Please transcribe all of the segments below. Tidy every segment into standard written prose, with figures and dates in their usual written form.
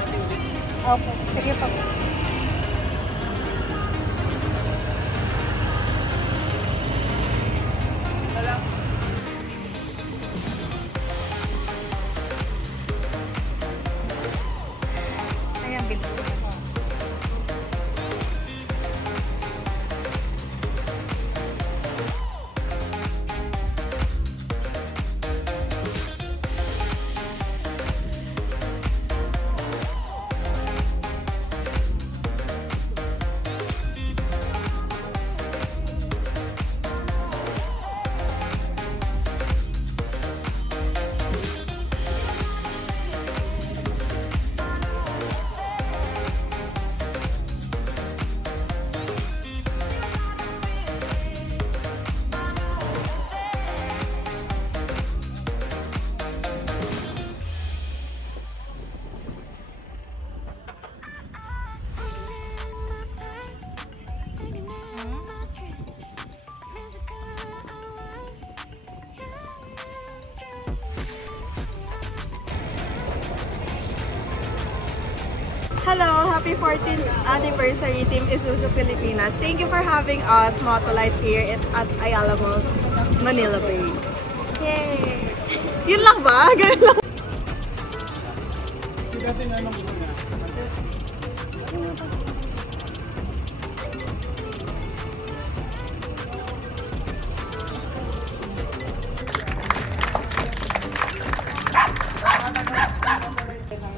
Opo, sige po. Ayan, bilis ko. Hello! Happy 14th anniversary Team Isuzu Pilipinas. Thank you for having us, Motolite, here at Ayala Malls, Manila Bay. Yay! Yun lang ba? Ganun lang.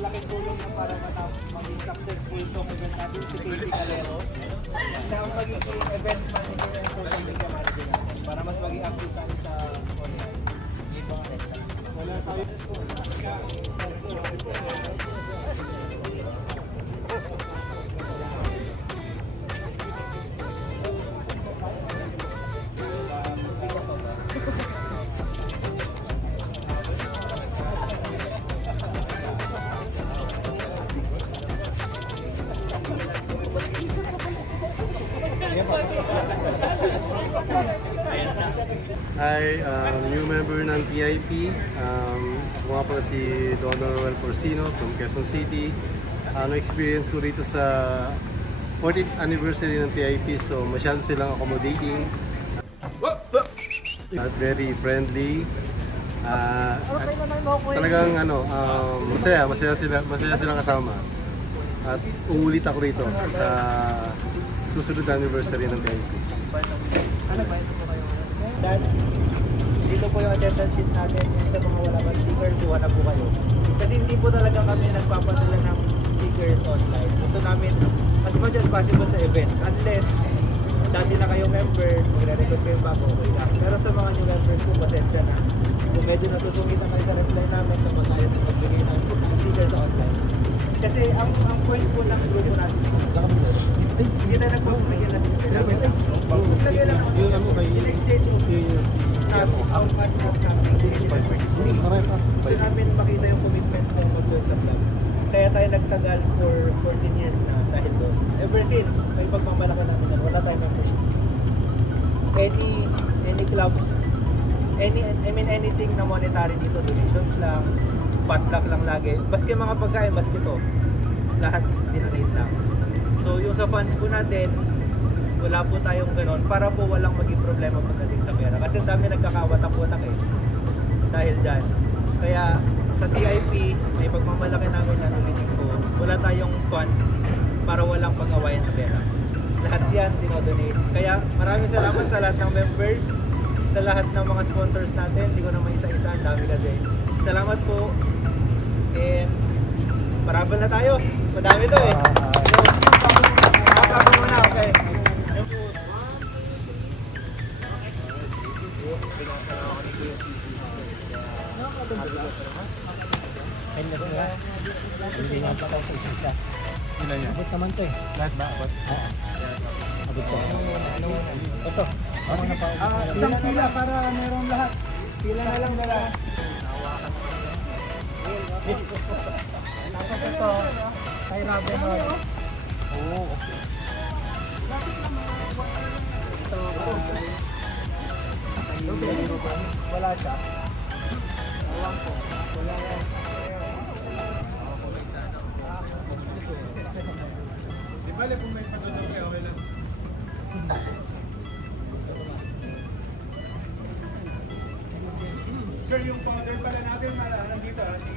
Laking tulong na para maging successful itong event natin si Katie Calero. Siya ang magiging event manager and social media manager natin para mas maging active tayo sa online. Dito ang resta. Wala tayo po. Hi, new member ng TIP. Ako nga pala si Don Noel Porcino from Quezon City. Ano experience ko dito sa 14th anniversary ng TIP, so masyado silang accommodating at very friendly. Talagang masaya silang kasama. At uulit ako rito sa susunod na anniversary ng TIP. Dito po yung attendance sheet natin. Yung sa mga wala pa stickers, kuha na po kayo. Kasi hindi po talaga kami nagpapadala ng stickers online. Gusto namin as much as possible sa events. Unless dati na kayo member, magre-request kayo bago, okay lang. Pero sa mga new members po, pasensya na. Kung medyo nasusungit na kayo sa reply namin na magbigay ng stickers sa online. Kasi ang point po ng grupo natin, hindi na nagpapagyan na stickers. Lagay lang ako in-exchange ang mas na gusto namin makita yung commitment ng mag-join sa club. Kaya tayo nagtagal for 14 years na dahil doon. Ever since, may pagmamalaki namin na wala tayong membership. Any clubs, anything na monetary dito, donations lang, potluck lang lagi. Baski mga pagkain, baski to. Lahat dinonate lang. So yung sa funds po natin, wala po tayong ganon para po walang maging problema pagdating sa pera. Kasi ang dami nagkakawatak-watak dahil dyan. Kaya sa TIP, may pagmamalaki namin na ulitin ko, wala tayong fund para walang pag-awayan na pera. Lahat yan dinodonate. Kaya maraming salamat sa lahat ng members, sa lahat ng mga sponsors natin. Hindi ko na maisa-isa, ang dami kasi. Salamat po. And parabol na tayo. Madami to eh. Nakakaba muna, okay. Hindi nga pa ako sa isa. Ilan yan? Abot naman to eh. Lahat ba? Abot? Oo. Abot to. Ito. Ano na pa? Isang pila para merong lahat. Pila na lang nila. Tapos ito, kay Robin Hood. Oo, okay. Ito, wala siya. Wala po. Wala yan. sakali kung may patutulog kayo, okay lang. Sir, yung founder pala natin, nandito, si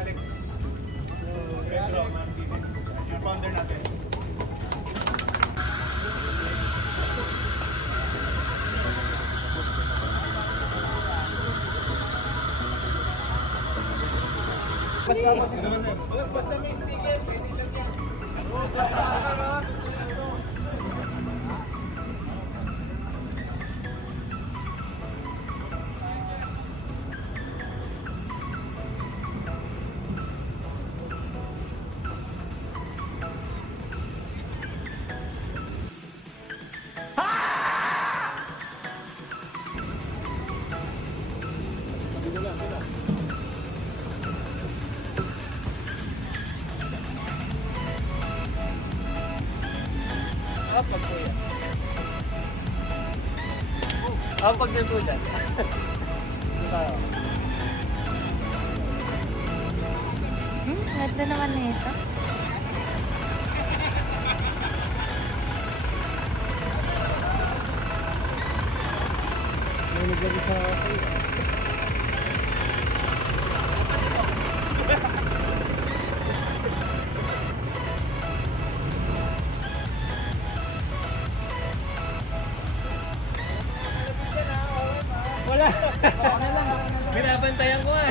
Alex. Pedro Martinez. Yung founder natin. Basta may sticker, pwede lang yan. Pag din po dyan. Ganda naman nito. Wala. Binabantayan ko eh.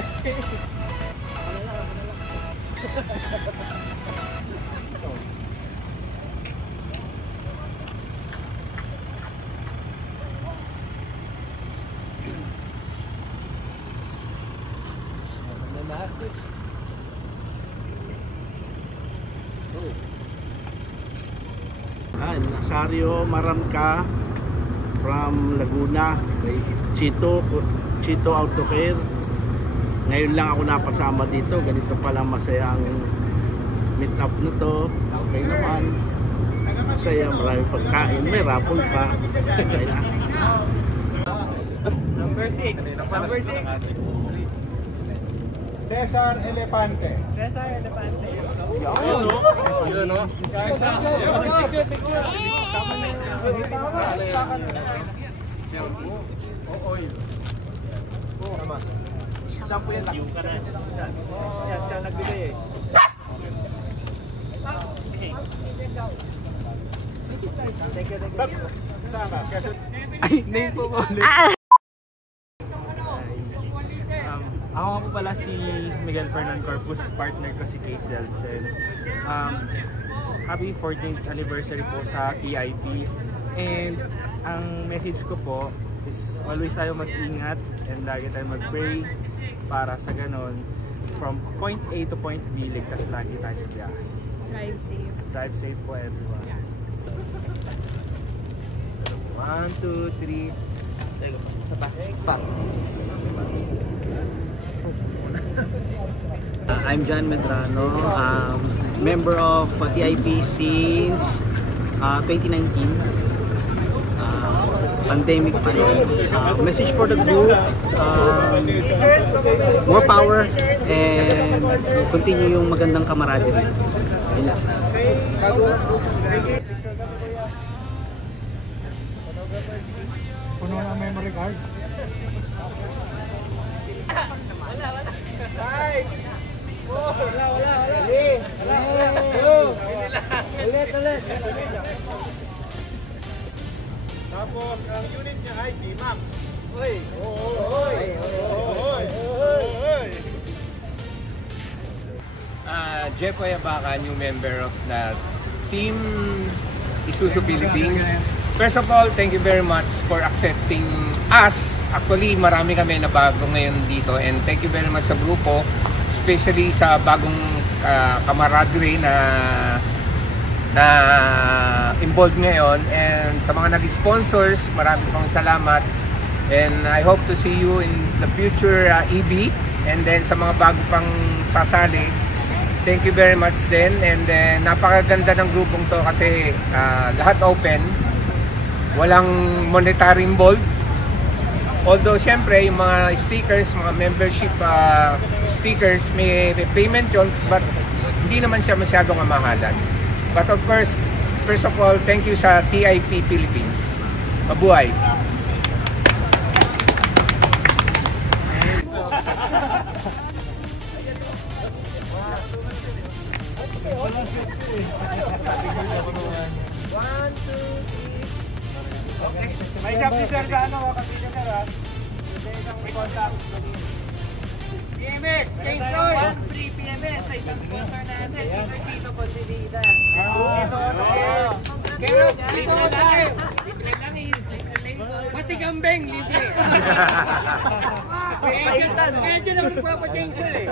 Nasario Maramca from Laguna kay Chito Autocare. Ngayon lang ako napasama dito, ganito pala masayang meet up na to. Okay naman, masaya, maraming pagkain, may raffle pa. Kaya Number 6. Number 6. Cesar Elepante. Cesar Elepante. Yun, no? Siya po yan. Yung ka na. Yan, siya nagbigay eh. Thank you. Saan ka? Ay, name po po. Ako nga po pala si Miguel Fernan Corpus, partner ko si Kate Jelsen. Happy 14th anniversary po sa PIP. And ang message ko po is always tayo mag-ingat and lagi tayo mag-pray para sa ganon from point A to point B, ligtas lagi tayo sa biyahe. Drive safe. Drive safe po everyone. 1, 2, 3. Sa back. I'm John Medrano, member of TIP since 2019. Pandemic. Message for the group, more power and continue yung magandang camaraderie. Yun lang. Puno na memory card. Tapos ang unit niya ay D-Max. Oy! Jeff Ayabaca, new member of the Team Isuzu Philippines. First of all, thank you very much for accepting us. Actually, marami kami na bago ngayon dito and thank you very much sa grupo, especially sa bagong camaraderie na involved ngayon, and sa mga nag-sponsors, marami pong salamat, and I hope to see you in the future EB, and then sa mga bago pang sasali, thank you very much din, and then napakaganda ng grupong to kasi lahat open, walang monetary involved, although syempre yung mga stickers, mga membership stickers, may payment yun, but hindi naman siya masyadong amahalan. But of course, first of all, thank you sa TIP Philippines. Mabuhay! May shop ni sir sa ano, kasi niya sir ha. May contact. PMS, Chainsaw, 1-3 PMS sa isang sponsor natin, Sir Tito Consilida. Pero dito na tayo. Pati kambing, libre. Medyo lang nagpapa-chainsaw eh.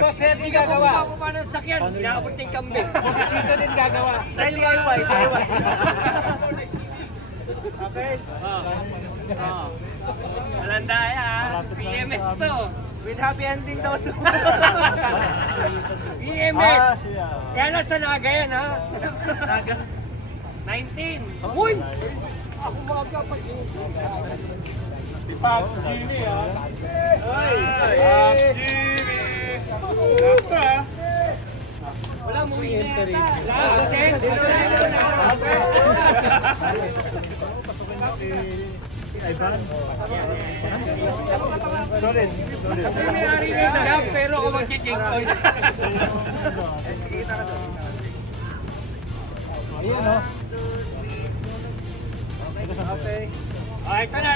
Boss, sir, din gagawa. Kung ako pa ng sakyan, inaabot yung kambing. Boss, Chito din gagawa. DIY. Okay. Walang daya, PMS to. With happy ending daw to. PMS. Kaya lang sa Naga yan, ha? 19. Uy! Ako magkapag-chainsaw. Si Pops Jimmy ha. Pops Jimmy. Lato ha. Wala mo yun na yata. May-ari na yung lab, pero ako mag-checkpoint. Ayan o. Okay, ito na.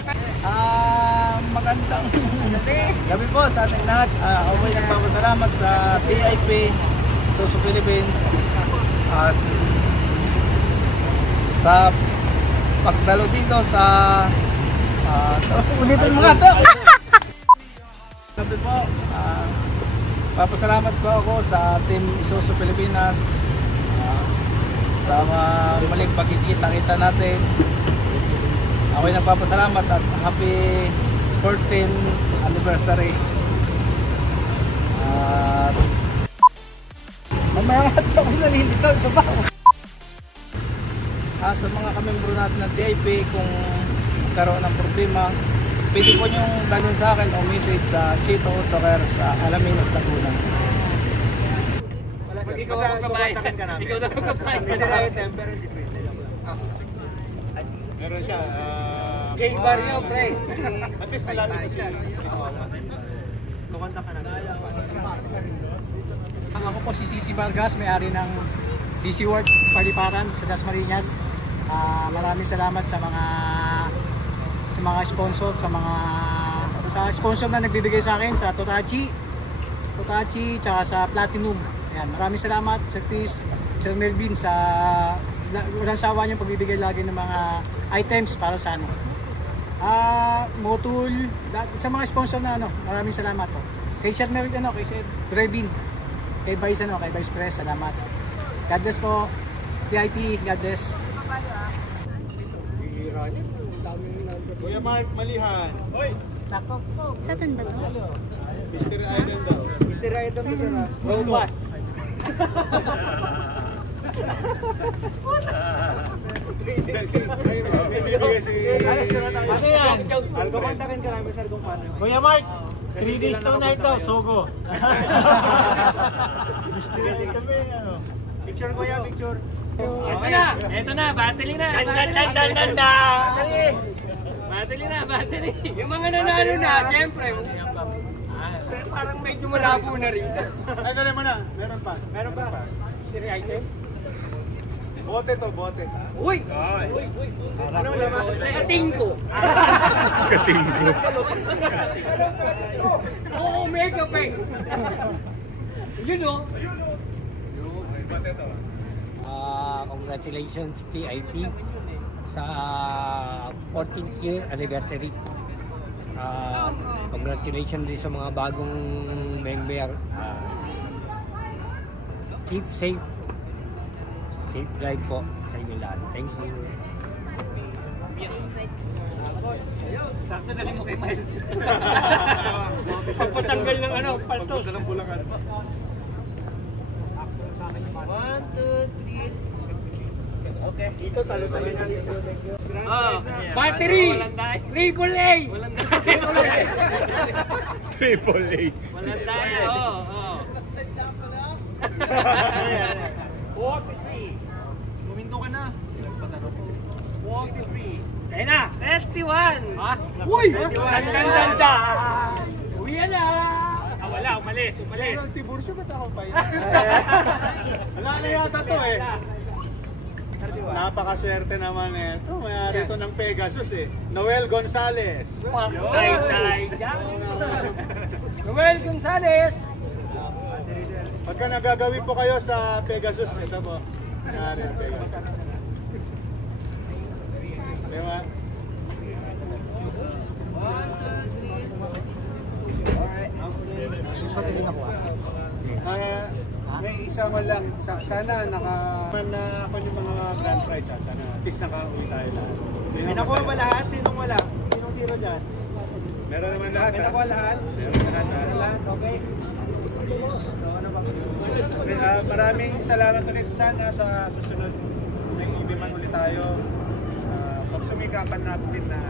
Magandang gabi po sa ating lahat. Ako ay nagpapasalamat sa TIP Isuzu Philippines at sa pagdalo dito sa ulitin mga ito. Gabi po, papasalamat po ako sa Team Isuzu Pilipinas sa maling pagkikita-kita natin. Ako ay nagpapasalamat at happy 14th anniversary. Mamaya nga ito ako nalilitaw sa baho. Sa mga kamembro natin ng TIP, kung magkaroon ng problema, pwede po niyong dalhin sa akin o message sa Chito Autocare sa Alaminos, Laguna. Ikaw ang magkabayan. Ikaw ang magkabayan. Pwede item pero hindi pwede. Meron siya. Gay Barrio, pre. At least nalapit na siya. Kumanta ka na. Ako po si Cici Vargas, may-ari ng DC Works Paliparan sa Dasmariñas. Maraming salamat sa mga sponsor, sa sponsor na nagbibigay sa akin, sa Totachi, tsaka sa Platinum. Ayan, maraming salamat Sir Chris, Sir Melvin sa walang sawa niyong pagbibigay lagi ng mga items para sa Motul, sa mga sponsor na maraming salamat po. Kay Sir Melvin, kay Sir Brevin, kay Vice Press, salamat. God bless po. TIP, God bless. Kuya Mark Malihan. Hoy! Nako po. Sa tanda to? Mr. Idol daw. Mr. Idol ko na. Robot. Ano yan? Kukontakin ka namin sir kung paano. Kuya Mark, 3 days 2 night daw, Sogo. Mystery kami, Picture kuya, picture. Ito na, battery na. Battery. Yung mga nanalo na, siyempre. Pero parang medyo malabo na rin. Ay, dali mo na. Meron pa. Siri item? Bote to, bote. Uy! Ano naman? Katingko. Oo, mega peng. Yun o. Bote to. Congratulations TIP sa 14th year anniversary. Congratulations din sa mga bagong member. Keep safe. Safe drive po sa inyo lahat. Thank you. Sakto dali mo kay Miles. Pagpatanggal ng paltos. Ng Bulacan. 1, 2, 3. Okay. Dito talo-talo na dito. Battery! Triple A! Walang daya. Triple A. Walang daya. Oo. 43. Buminto ka na. na. 43. Kaya na, 31. Ha? Uy! Ganda! Uwi na! Wala, umalis. Pero Tiburcio ba't ako pa yun? Wala na yata to eh. Napakaswerte naman eh. Ito, may-ari ito ng Pegasus eh. Noel Gonzales. Noel Gonzales! Pagka nagagawi po kayo sa Pegasus, ito po. May-ari ng Pegasus. Diba? Patiling ako May isa man lang, sana ako yung mga grand prize sana at least nakauwi tayo lahat. May nakuha ba lahat? Sinong wala? Sinong zero dyan? Meron naman lahat. May nakuha lahat? Meron lahat, okay. Maraming salamat ulit sana sa susunod may ibiman ulit tayo. Pag sumikapan natin na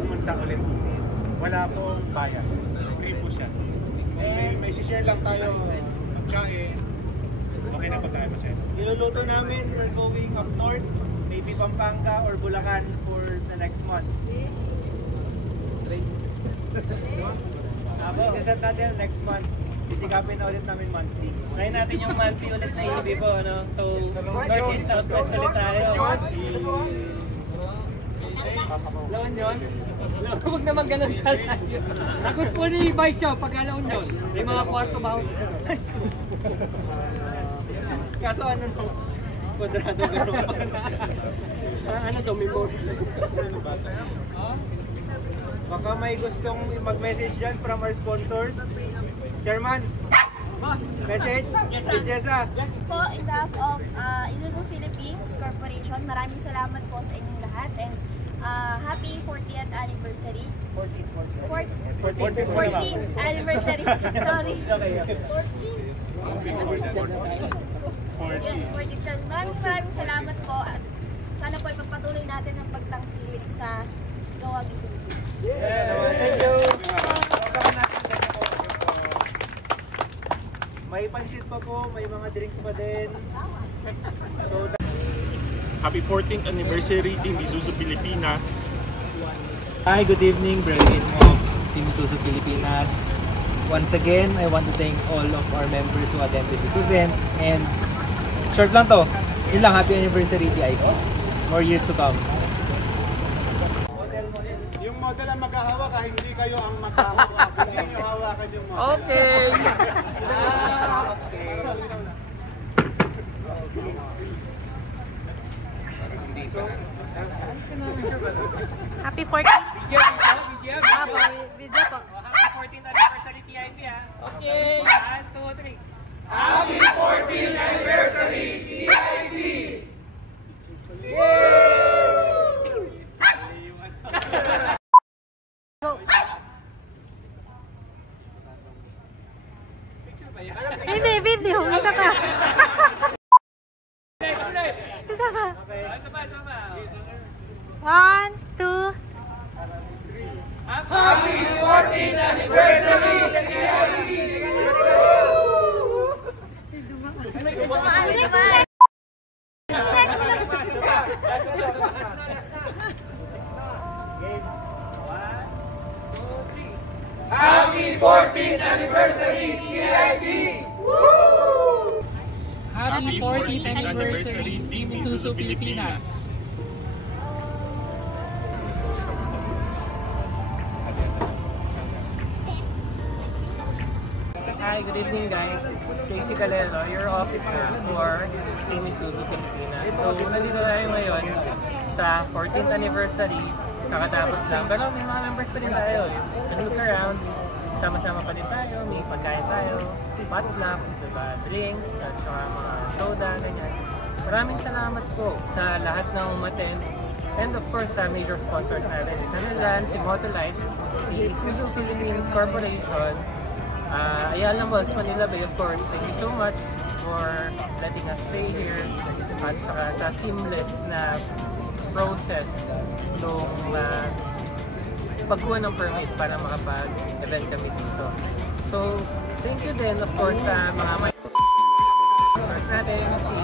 pumunta ulit, wala pong bayan. Free po siya. May share lang tayo magkain. Okay na pa tayo masaya. Niluluto namin, we're going up north, maybe Pampanga or Bulacan for the next month. Isa-set natin next month. Sisikapin na ulit namin monthly. Try natin yung monthly ulit na hindi po, no? So, northeast, southwest ulit tayo. Laon yun? Huwag naman ganun tayo. Takot po ni Vice yun pag alaon yun. May mga kwarto ba? Kaso ano no? Kwadrado gano'n pa. Ano daw, may board. Baka may gustong mag-message dyan from our sponsors. Chairman, message? Yes, Jessa. Yes po, in behalf of Isuzu Philippines Corporation, maraming salamat po sa inyong lahat and happy 40th anniversary. 14th anniversary. Sorry. 14th. Maraming salamat po at sana po ipagpatuloy natin ang pagtangkilik sa Gawag Isuzu. Thank you. May pansit pa po, may mga drinks pa din. Happy 14th anniversary Team Isuzu Pilipinas. Hi, good evening, Berlin of Team Isuzu Pilipinas. Once again, I want to thank all of our members who attended this event. And short lang to, yun lang, happy anniversary TIP. More years to come. Yung model ang maghahawak, hindi kayo ang maghahawak. Hindi nyo hawakan yung model. Okay! Happy 14th. Video po. Happy 14th anniversary TIP ha. Okay. 1, 2, 3. Happy 14th anniversary TIP! Hindi, video. Isa pa. Isa pa. 1, 2. Happy 14th anniversary TIP! Happy 14th anniversary TIP! Happy 14th anniversary Team Isuzu Pilipinas. Hi, good evening guys. It's Casey Calero, your officer for Team Isuzu Pilipinas. So, nandito tayo ngayon sa 14th anniversary. Kakatapos lang. Pero may mga members pa din tayo. Look around. Sama-sama pa din tayo. May pagkain tayo. Potluck, diba, drinks, at saka mga soda, ganyan. Maraming salamat po sa lahat ng umattend. And of course, sa major sponsors natin. Isa na dyan, si Motolite, si Isuzu Philippines Corporation, Ayala Malls, Manila Bay, of course. Thank you so much for letting us stay here. At saka sa seamless na process nung pagkuha ng permit para makapag-event kami dito. So, thank you din of course sa mga sponsors natin, si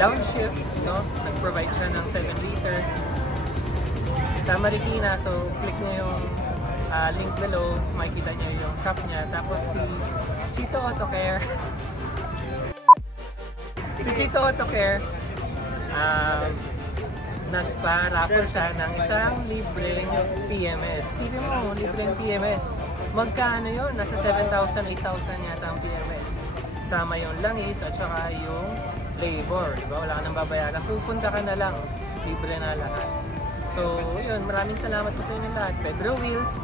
downshift, no? Nag-provide siya ng 7 liters sa Marikina. So click niyo yung link below, makikita niyo yung shop niya. Tapos si Chito Auto Care si Chito Auto Care nagpa-raffle siya ng isang libreng PMS. Sige mo, libreng PMS. Magkano yun? Nasa 7,000, 8,000 yata ang PMS. Sama yung langis at saka yung labor. Diba? Wala ka nang babayaran. Pupunta ka na lang. Libre na lahat. So, yun. Maraming salamat po sa inyo lahat. Pedro Wheels,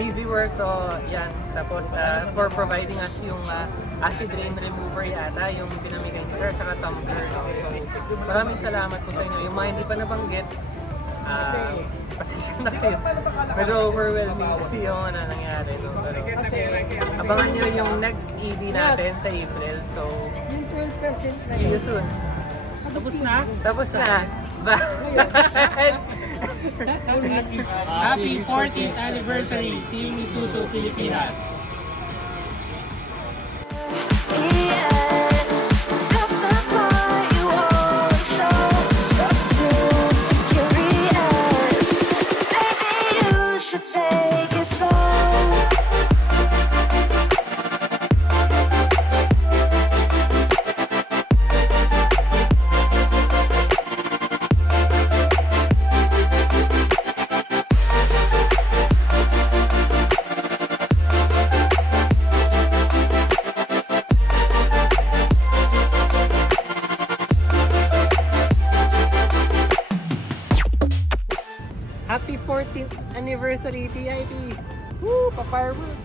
Easy Works, so yan. Tapos, for providing us yung acid rain remover yata, yung pinamigay ni Sir, saka tumbler. No? So, maraming salamat po sa inyo. Yung mga hindi pa nabanggit, pasensya na kayo. Medyo overwhelming kasi yung nangyari. No? Pero, abangan nyo yung next ED natin sa April. So, see you soon. Tapos na? Tapos na. Bye! Happy 14th anniversary, Team Isuzu Pilipinas! Happy 14th anniversary TIP! Woo! Pa-fireworks!